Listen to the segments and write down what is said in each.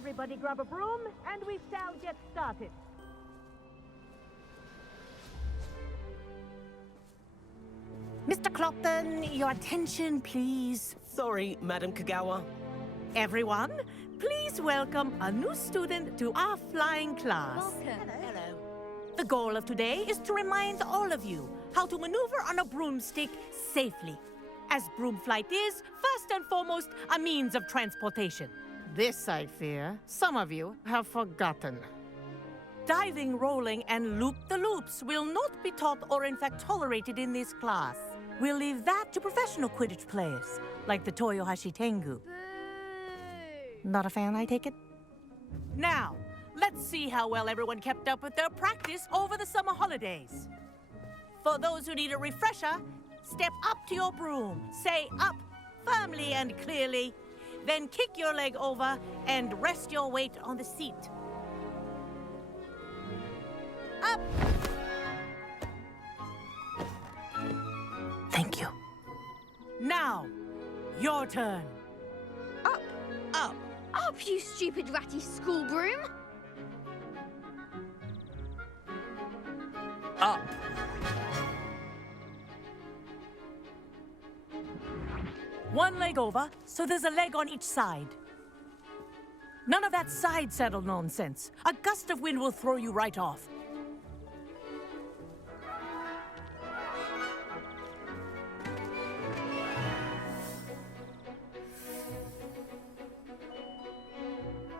Everybody grab a broom, and we shall get started. Mr. Clopton, your attention, please. Sorry, Madam Kagawa. Everyone, please welcome a new student to our flying class. Welcome. Hello. The goal of today is to remind all of you how to maneuver on a broomstick safely, as broom flight is, first and foremost, a means of transportation. This, I fear, some of you have forgotten. Diving, rolling, and loop-the-loops will not be taught or in fact tolerated in this class. We'll leave that to professional Quidditch players, like the Toyohashi Tengu. Not a fan, I take it? Now, let's see how well everyone kept up with their practice over the summer holidays. For those who need a refresher, step up to your broom, say up firmly and clearly, then kick your leg over and rest your weight on the seat. Up! Thank you. Now, your turn. Up. Up. Up, you stupid ratty school broom. Up. One leg over, so there's a leg on each side. None of that side saddle nonsense. A gust of wind will throw you right off.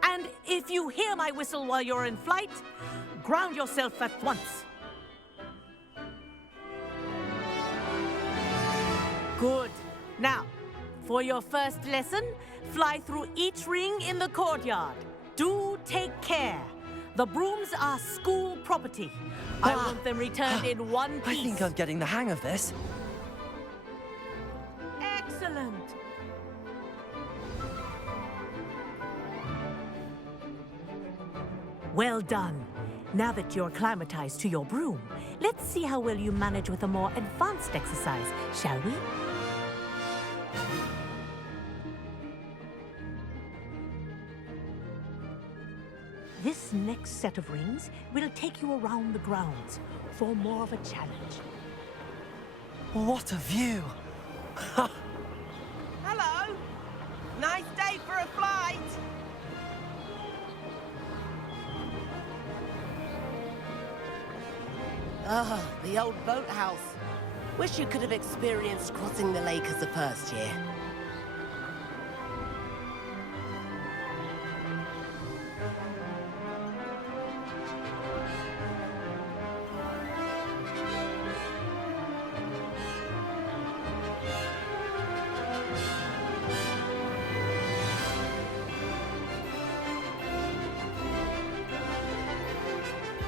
And if you hear my whistle while you're in flight, ground yourself at once. Good. Now, for your first lesson, fly through each ring in the courtyard. Do take care. The brooms are school property. I want them returned in one piece. I think I'm getting the hang of this. Excellent. Well done. Now that you're acclimatized to your broom, let's see how well you manage with a more advanced exercise, shall we? This next set of rings will take you around the grounds for more of a challenge. What a view! Hello! Nice day for a flight! Ah, the old boathouse. Wish you could have experienced crossing the lake as a first year.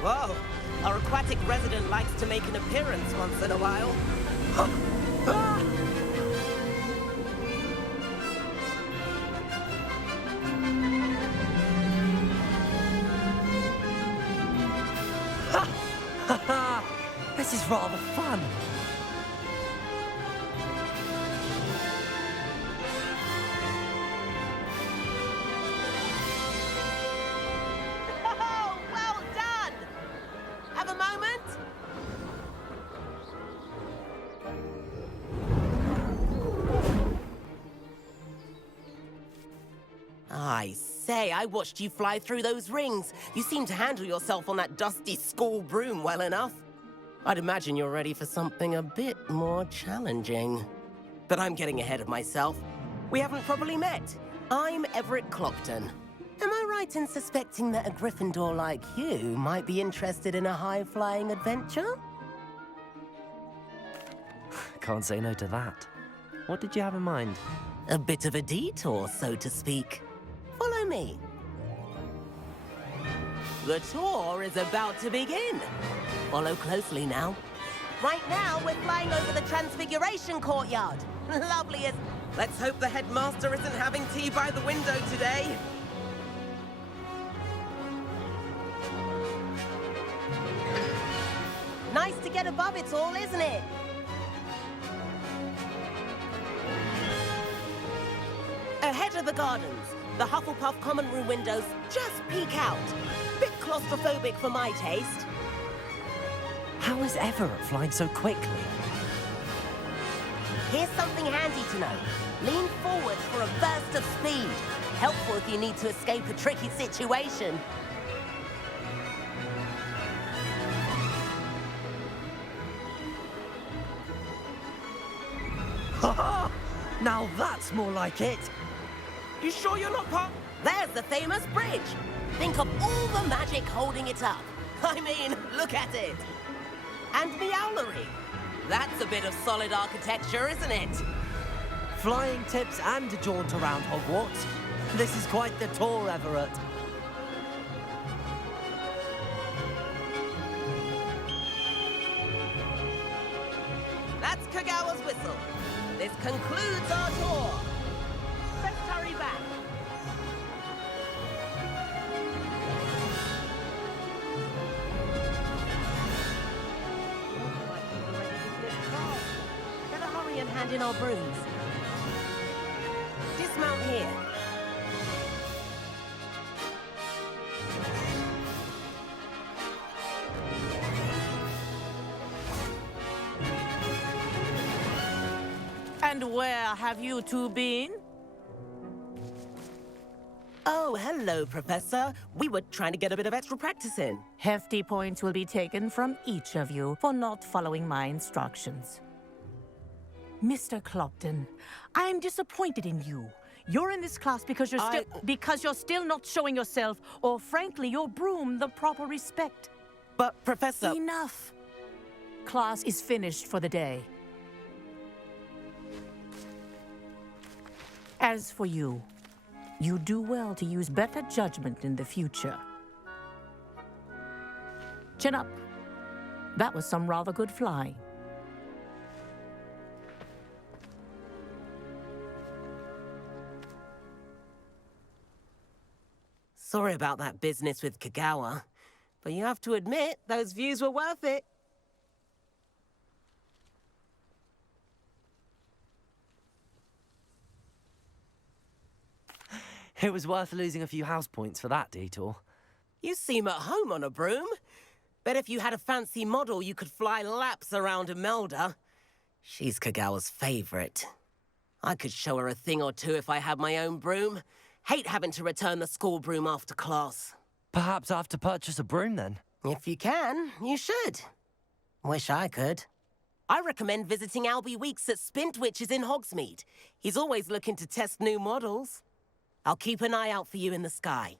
Whoa! Our aquatic resident likes to make an appearance once in a while. This is rather fun. Oh, well done! Have a moment? I say, I watched you fly through those rings. You seem to handle yourself on that dusty school broom well enough. I'd imagine you're ready for something a bit more challenging. But I'm getting ahead of myself. We haven't properly met. I'm Everett Clopton. Am I right in suspecting that a Gryffindor like you might be interested in a high-flying adventure? Can't say no to that. What did you have in mind? A bit of a detour, so to speak. Follow me. The tour is about to begin. Follow closely now. Right now, we're flying over the Transfiguration Courtyard. Lovely as... Let's hope the headmaster isn't having tea by the window today. Nice to get above it all, isn't it? Ahead of the gardens, The Hufflepuff common room windows just peek out. Bit claustrophobic for my taste. How is Everett flying so quickly? Here's something handy to know. Lean forward for a burst of speed. Helpful if you need to escape a tricky situation. Now that's more like it. You sure you're not part? There's the famous bridge. Think of all the magic holding it up. I mean, look at it. And Meowlery. That's a bit of solid architecture, isn't it? Flying tips and a jaunt around Hogwarts. This is quite the tour, Everett. That's Kagawa's whistle. This concludes our tour. Let's hurry back. Better hurry and hand in our brooms. Dismount here. And where have you two been? Oh, hello, Professor. We were trying to get a bit of extra practice in. Hefty points will be taken from each of you for not following my instructions. Mr. Clopton, I'm disappointed in you. You're in this class because you're still not showing yourself, or frankly, your broom the proper respect. But, Professor... Enough. Class is finished for the day. As for you, you do well to use better judgment in the future. Chin up. That was some rather good flying. Sorry about that business with Kagawa, but you have to admit, those views were worth it. It was worth losing a few house points for that detour. You seem at home on a broom. Bet if you had a fancy model, you could fly laps around Imelda. She's Kagawa's favorite. I could show her a thing or two if I had my own broom. Hate having to return the school broom after class. Perhaps I have to purchase a broom then. If you can, you should. Wish I could. I recommend visiting Albie Weeks at Spintwitches in Hogsmeade. He's always looking to test new models. I'll keep an eye out for you in the sky.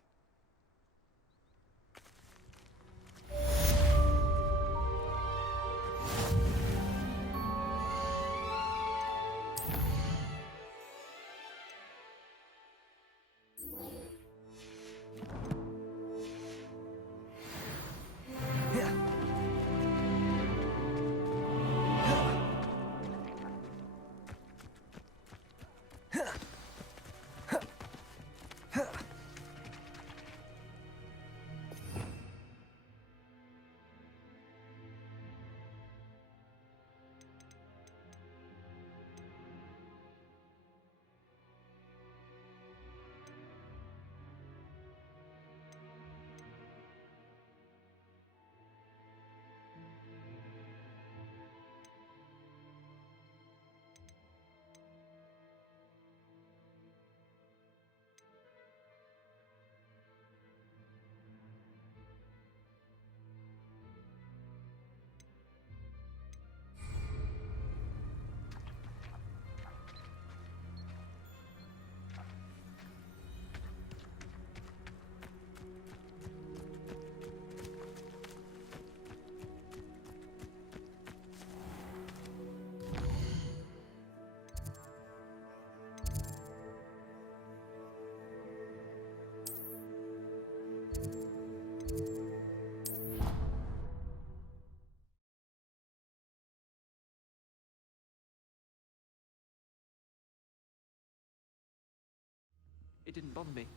It didn't bother me.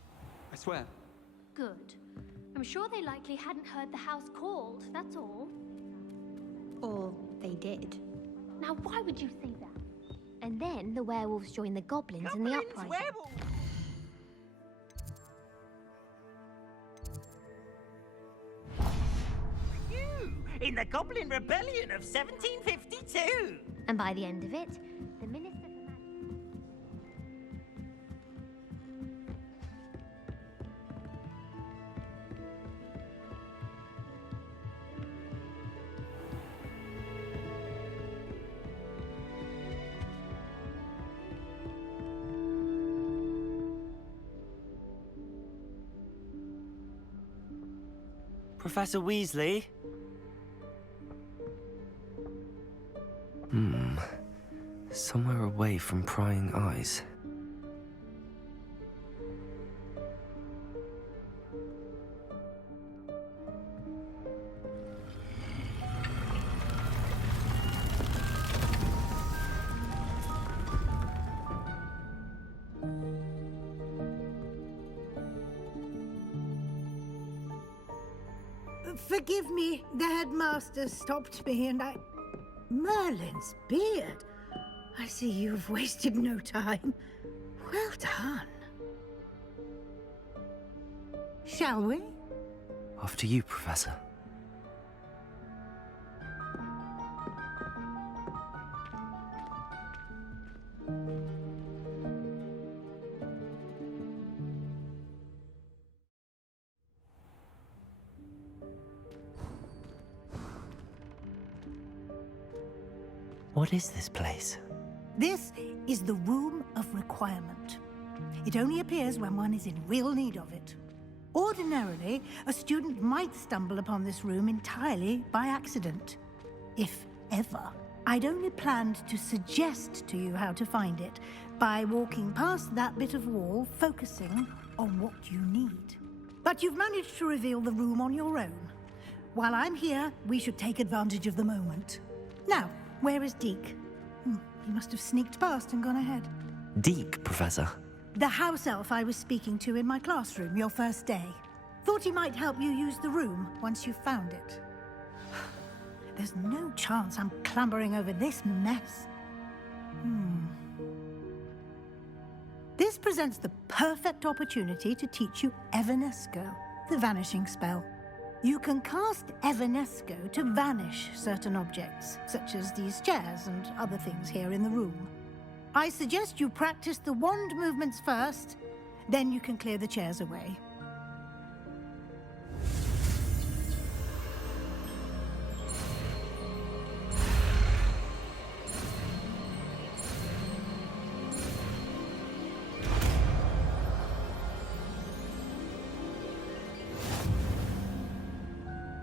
I swear. Good. I'm sure they likely hadn't heard the house called, that's all. Or they did. Now, why would you say that? And then the werewolves joined the goblins in the uprising. in the Goblin Rebellion of 1752. And by the end of it, the Minister for Magic... Professor Weasley? Somewhere away from prying eyes. Forgive me, the headmaster stopped me and I... Merlin's beard. I see you've wasted no time. Well done. Shall we? After you, Professor. What is this place? This is the Room of Requirement. It only appears when one is in real need of it. Ordinarily, a student might stumble upon this room entirely by accident. If ever. I'd only planned to suggest to you how to find it by walking past that bit of wall, focusing on what you need. But you've managed to reveal the room on your own. While I'm here, we should take advantage of the moment. Now, where is Deke? He must have sneaked past and gone ahead. Deke, Professor. The house elf I was speaking to in my classroom your first day. Thought he might help you use the room once you found it. There's no chance I'm clambering over this mess. This presents the perfect opportunity to teach you Evanesco, the vanishing spell. You can cast Evanesco to vanish certain objects, such as these chairs and other things here in the room. I suggest you practice the wand movements first, then you can clear the chairs away.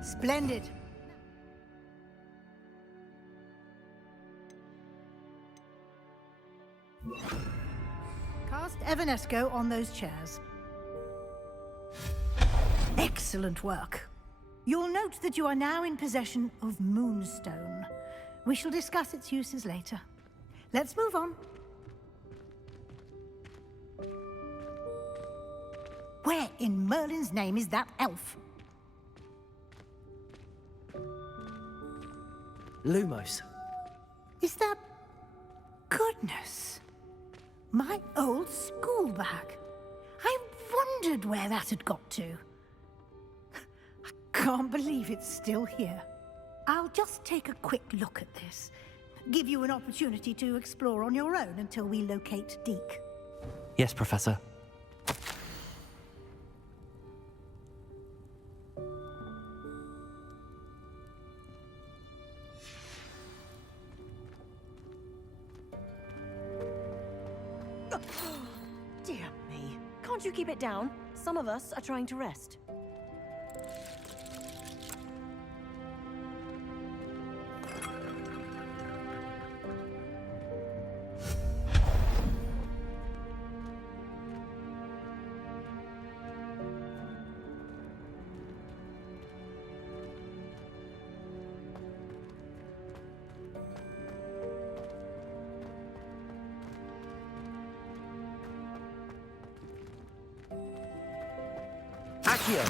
Splendid. Cast Evanesco on those chairs. Excellent work. You'll note that you are now in possession of Moonstone. We shall discuss its uses later. Let's move on. Where in Merlin's name is that elf? Lumos. Is that... Goodness. My old school bag. I wondered where that had got to. I can't believe it's still here. I'll just take a quick look at this. Give you an opportunity to explore on your own until we locate Deke. Yes, Professor. Dear me. Can't you keep it down? Some of us are trying to rest. Accio!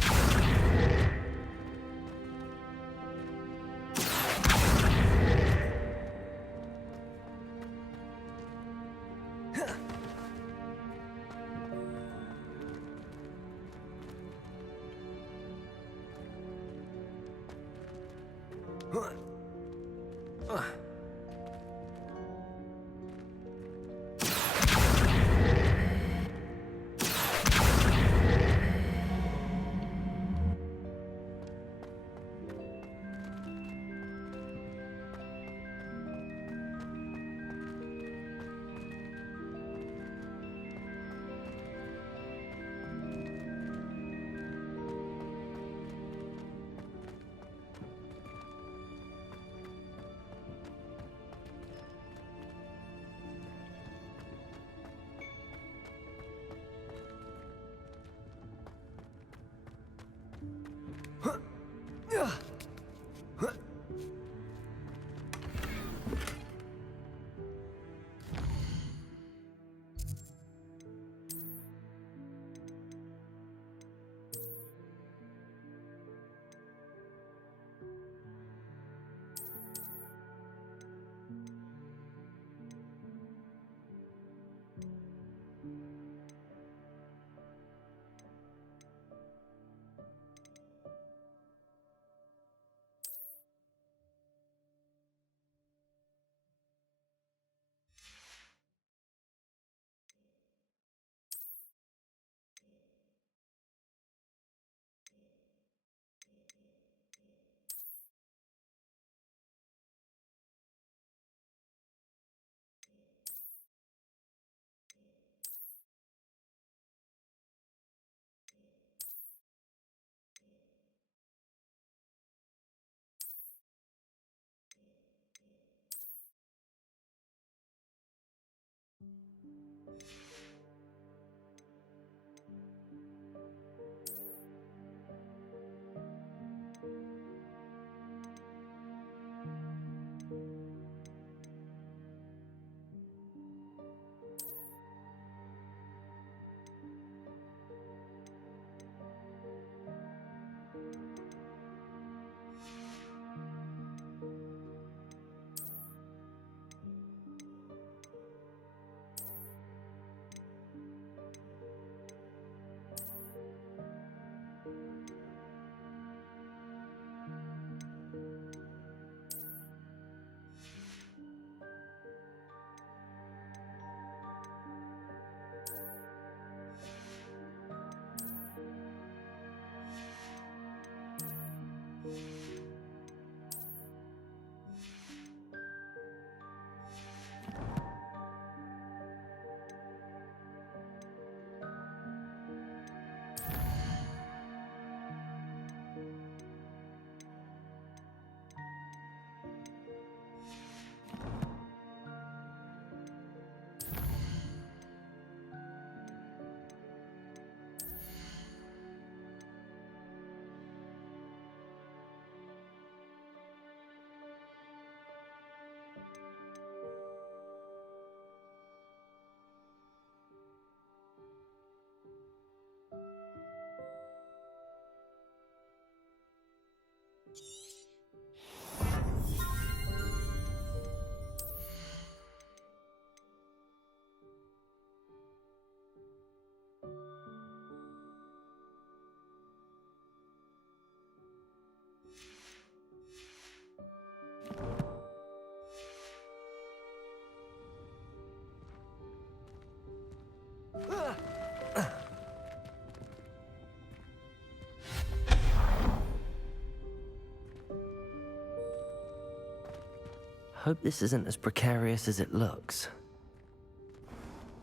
Hope this isn't as precarious as it looks.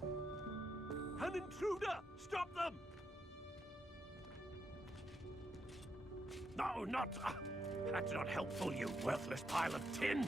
An intruder! Stop them! No, not... that's not helpful, you worthless pile of tin!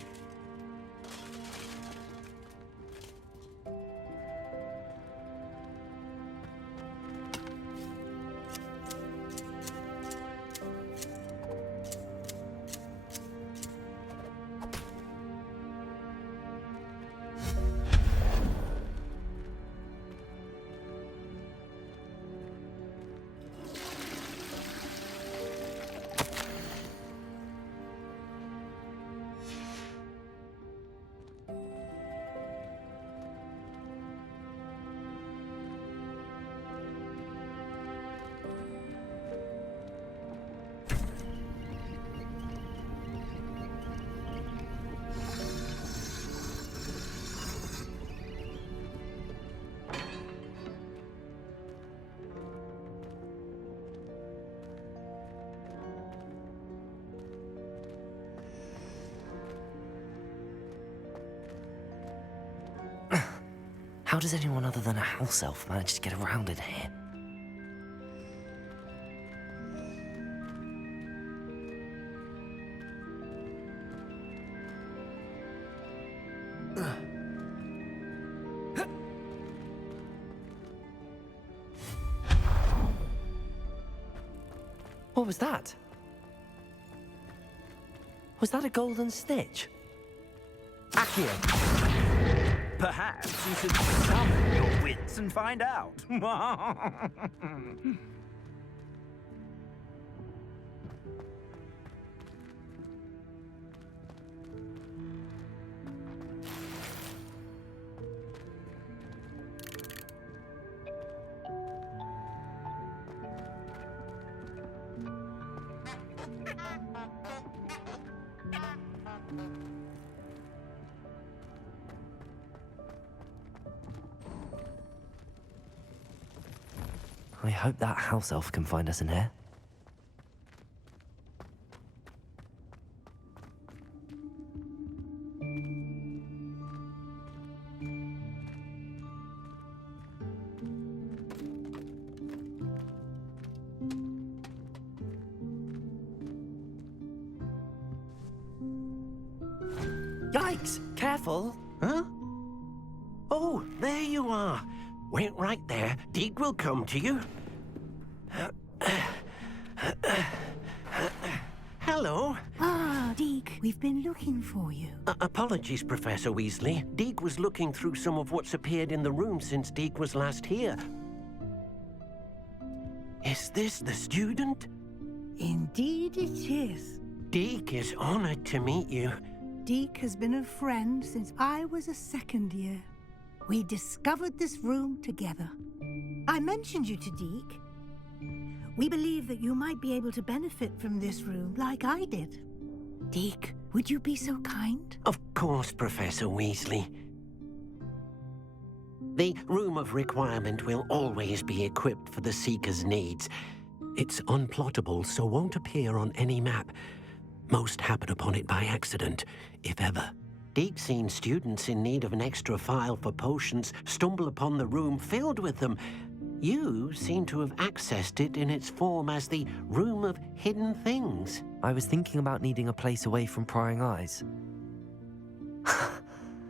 How does anyone other than a house elf manage to get around in here? What was that? Was that a golden snitch? Accio! Perhaps you should summon your wits and find out. I hope that house elf can find us in here. Yikes! Careful! Huh? Oh, there you are. Wait right there. Deke will come to you. Hello. Ah, Deke, we've been looking for you. Apologies, Professor Weasley. Deke was looking through some of what's appeared in the room since Deke was last here. Is this the student? Indeed it is. Deke is honored to meet you. Deke has been a friend since I was a second year. We discovered this room together. I mentioned you to Deke. We believe that you might be able to benefit from this room like I did. Deke, would you be so kind? Of course, Professor Weasley. The Room of Requirement will always be equipped for the Seeker's needs. It's unplottable, so won't appear on any map. Most happen upon it by accident, if ever. Deke's seen students in need of an extra file for potions stumble upon the room filled with them. You seem to have accessed it in its form as the Room of Hidden Things. I was thinking about needing a place away from prying eyes.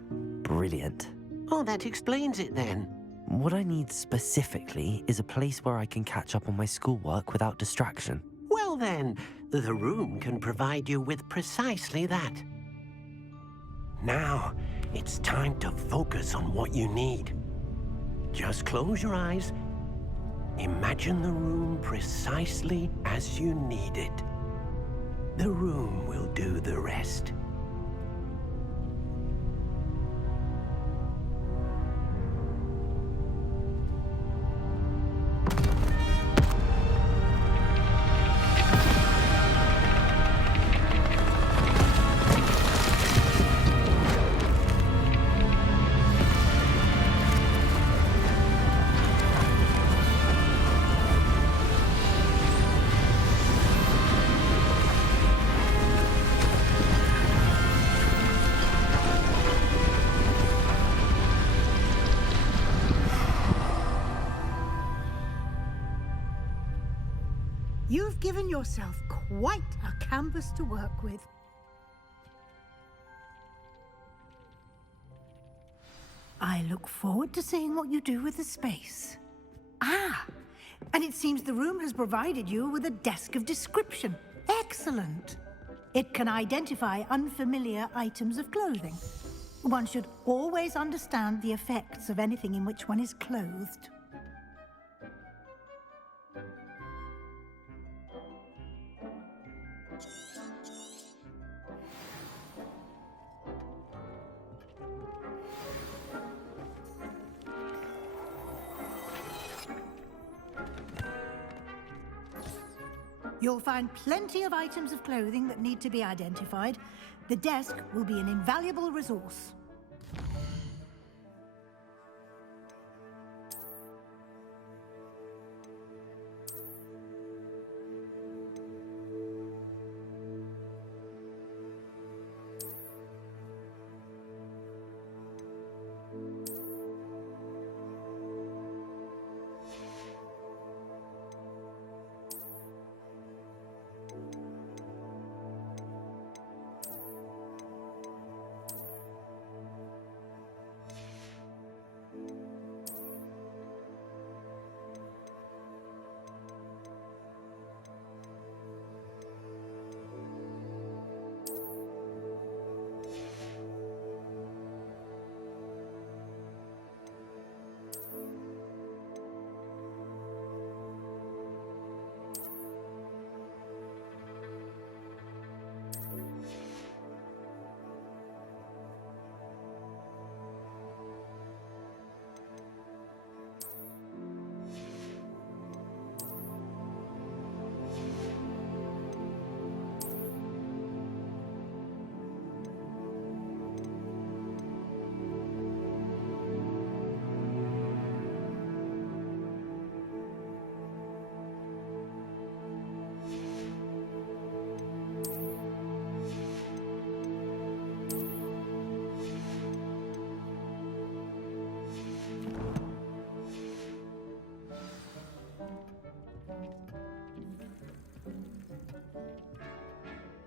Brilliant. Oh, that explains it then. What I need specifically is a place where I can catch up on my schoolwork without distraction. Well then, the room can provide you with precisely that. Now, it's time to focus on what you need. Just close your eyes. Imagine the room precisely as you need it. The room will do the rest. You've given yourself quite a canvas to work with. I look forward to seeing what you do with the space. Ah, and it seems the room has provided you with a desk of description. Excellent. It can identify unfamiliar items of clothing. One should always understand the effects of anything in which one is clothed. You'll find plenty of items of clothing that need to be identified. The desk will be an invaluable resource.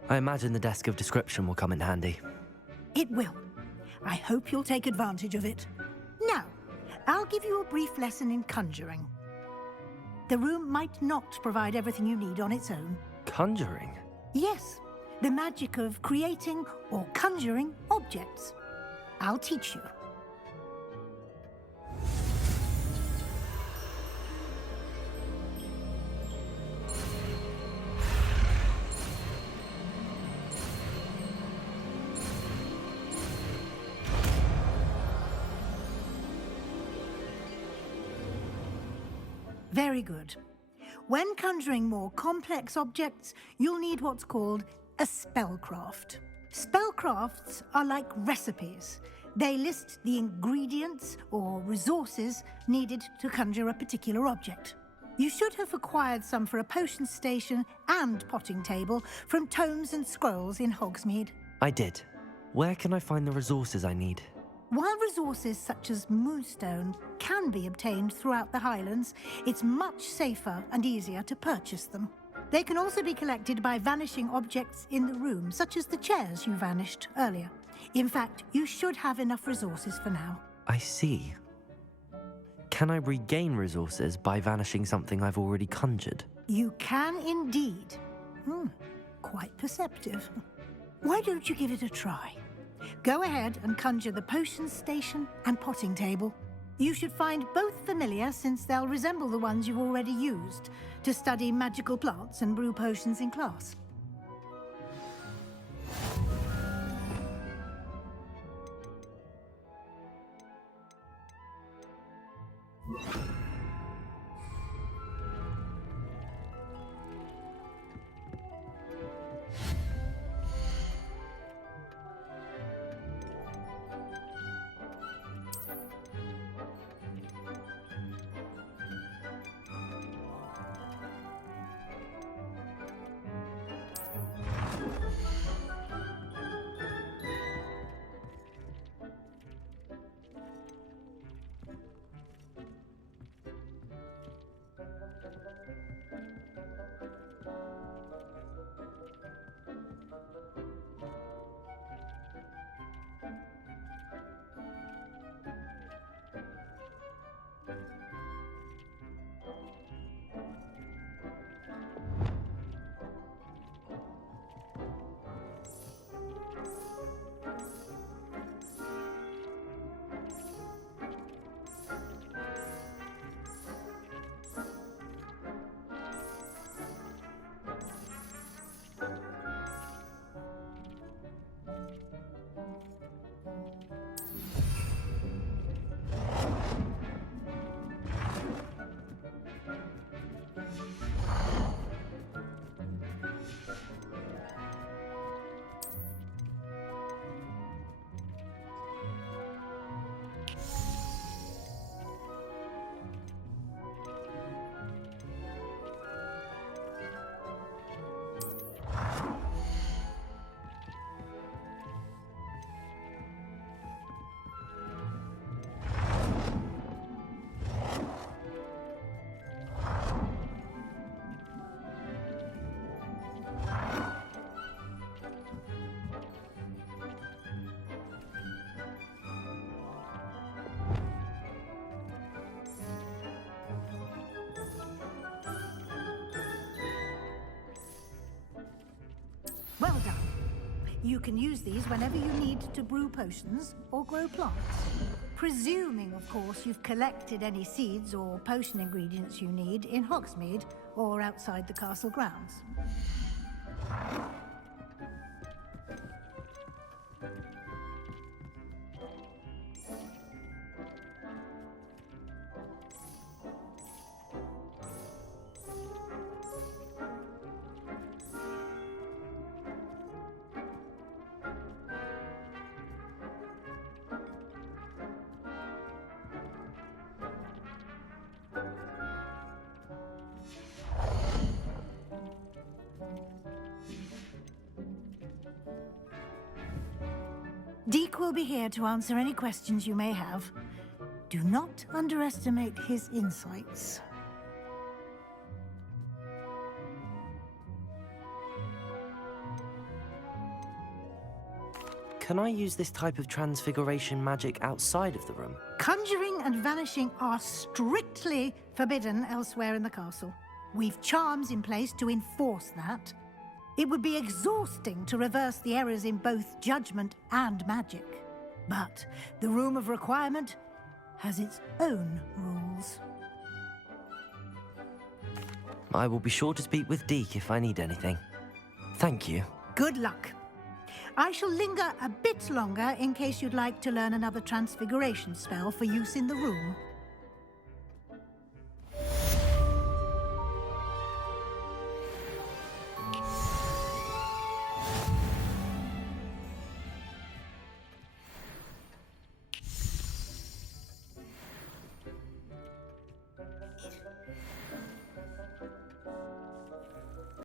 I imagine the desk of description will come in handy. It will. I hope you'll take advantage of it. Now, I'll give you a brief lesson in conjuring. The room might not provide everything you need on its own. Conjuring? Yes, the magic of creating or conjuring objects. I'll teach you. Very good. When conjuring more complex objects, you'll need what's called a spellcraft. Spellcrafts are like recipes. They list the ingredients or resources needed to conjure a particular object. You should have acquired some for a potion station and potting table from tomes and scrolls in Hogsmeade. I did. Where can I find the resources I need? While resources such as moonstone can be obtained throughout the Highlands, it's much safer and easier to purchase them. They can also be collected by vanishing objects in the room, such as the chairs you vanished earlier. In fact, you should have enough resources for now. I see. Can I regain resources by vanishing something I've already conjured? You can indeed. Quite perceptive. Why don't you give it a try? Go ahead and conjure the potion station and potting table. You should find both familiar, since they'll resemble the ones you've already used to study magical plants and brew potions in class. Well done. You can use these whenever you need to brew potions or grow plants. Presuming, of course, you've collected any seeds or potion ingredients you need in Hogsmeade or outside the castle grounds. Deke will be here to answer any questions you may have. Do not underestimate his insights. can I use this type of transfiguration magic outside of the room? Conjuring and vanishing are strictly forbidden elsewhere in the castle. We've charms in place to enforce that. It would be exhausting to reverse the errors in both judgment and magic. But the Room of Requirement has its own rules. I will be sure to speak with Deke if I need anything. Thank you. Good luck. I shall linger a bit longer in case you'd like to learn another transfiguration spell for use in the room.